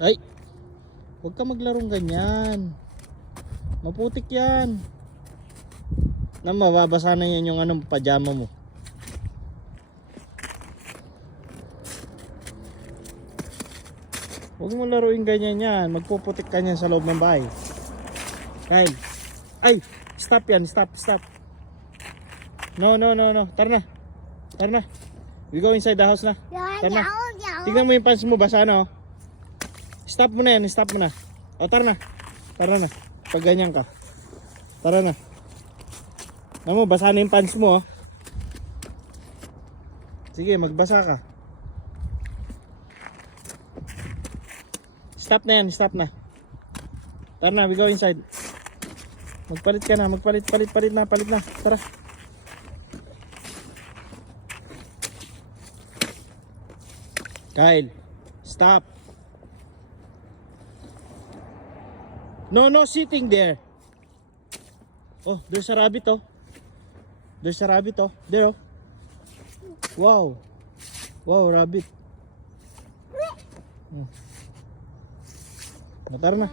Ay, huwag ka maglarong ganyan. Maputik yan. Na mababasa na yan yung anong pajama mo. Huwag mo laruin ganyan yan. Magpuputik ka niyan sa loob ng bahay. Kyle. Ay, stop yan. Stop. No. Tara na. We go inside the house na. Tara na. Tignan mo yung pants mo. Basa na, oh. Stop mo na yan. O, tara na. Pag ganyan ka. Tara na. Alam mo, basa na yung pants mo, oh. Sige, magbasa ka. Stop na. Tara na, we go inside. Magpalit ka na, palit na. Tara. Kyle, stop. No sitting there. Oh, there's a rabbit, oh. There, oh. Wow, rabbit. Tara na.